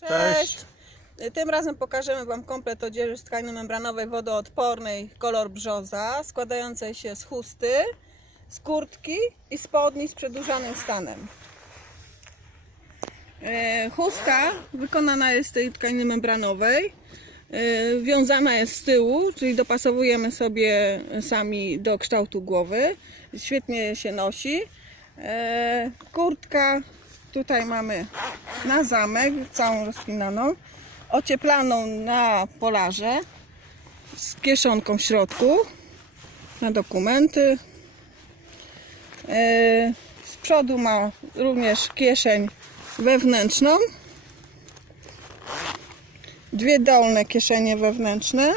Cześć! Tym razem pokażemy Wam komplet odzieży z tkaniny membranowej wodoodpornej kolor brzoza, składającej się z chusty, z kurtki i spodni z przedłużanym stanem. E, Chustka wykonana jest z tej tkaniny membranowej, e, wiązana jest z tyłu, czyli dopasowujemy sobie sami do kształtu głowy. Świetnie się nosi. E, Kurtka tutaj mamy na zamek, całą rozpinaną, ocieplaną na polarze z kieszonką w środku na dokumenty. E, Z przodu ma również kieszeń wewnętrzną. Dwie dolne kieszenie wewnętrzne.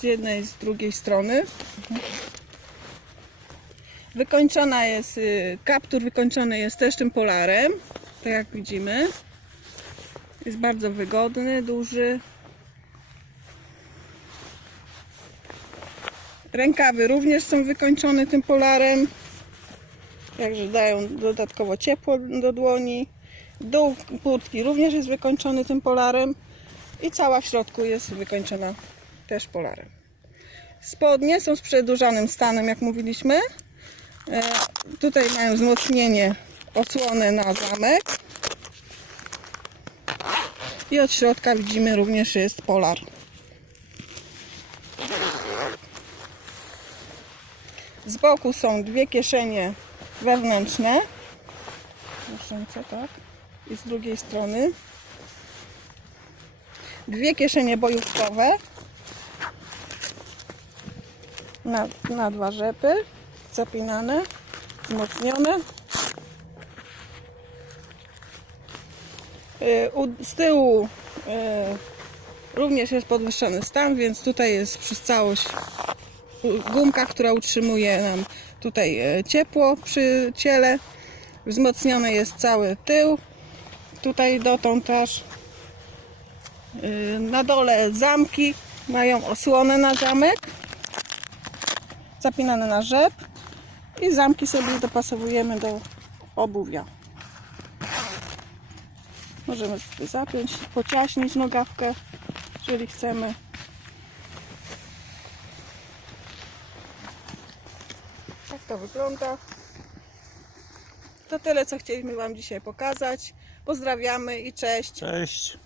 Z jednej i z drugiej strony. Wykończona jest, y, kaptur wykończony jest też tym polarem, tak jak widzimy. Jest bardzo wygodny, duży. Rękawy również są wykończone tym polarem, także dają dodatkowo ciepło do dłoni. Dół kurtki również jest wykończony tym polarem i cała w środku jest wykończona też polarem. Spodnie są z przedłużanym stanem, jak mówiliśmy. E, Tutaj mają wzmocnienie osłonę na zamek. I od środka widzimy również jest polar. Z boku są dwie kieszenie wewnętrzne. Proszę, tak. I z drugiej strony dwie kieszenie bojówkowe na, na dwa rzepy zapinane, wzmocnione. U- Z tyłu y, również jest podwyższony stan, więc tutaj jest przez całość gumka, która utrzymuje nam tutaj y, ciepło przy ciele. Wzmocniony jest cały tył, tutaj dotąd. Y, Na dole zamki mają osłonę na zamek, zapinane na rzep i zamki sobie dopasowujemy do obuwia. Możemy sobie zapiąć, pociaśnić nogawkę, jeżeli chcemy. Tak to wygląda. To tyle, co chcieliśmy Wam dzisiaj pokazać. Pozdrawiamy i cześć. Cześć.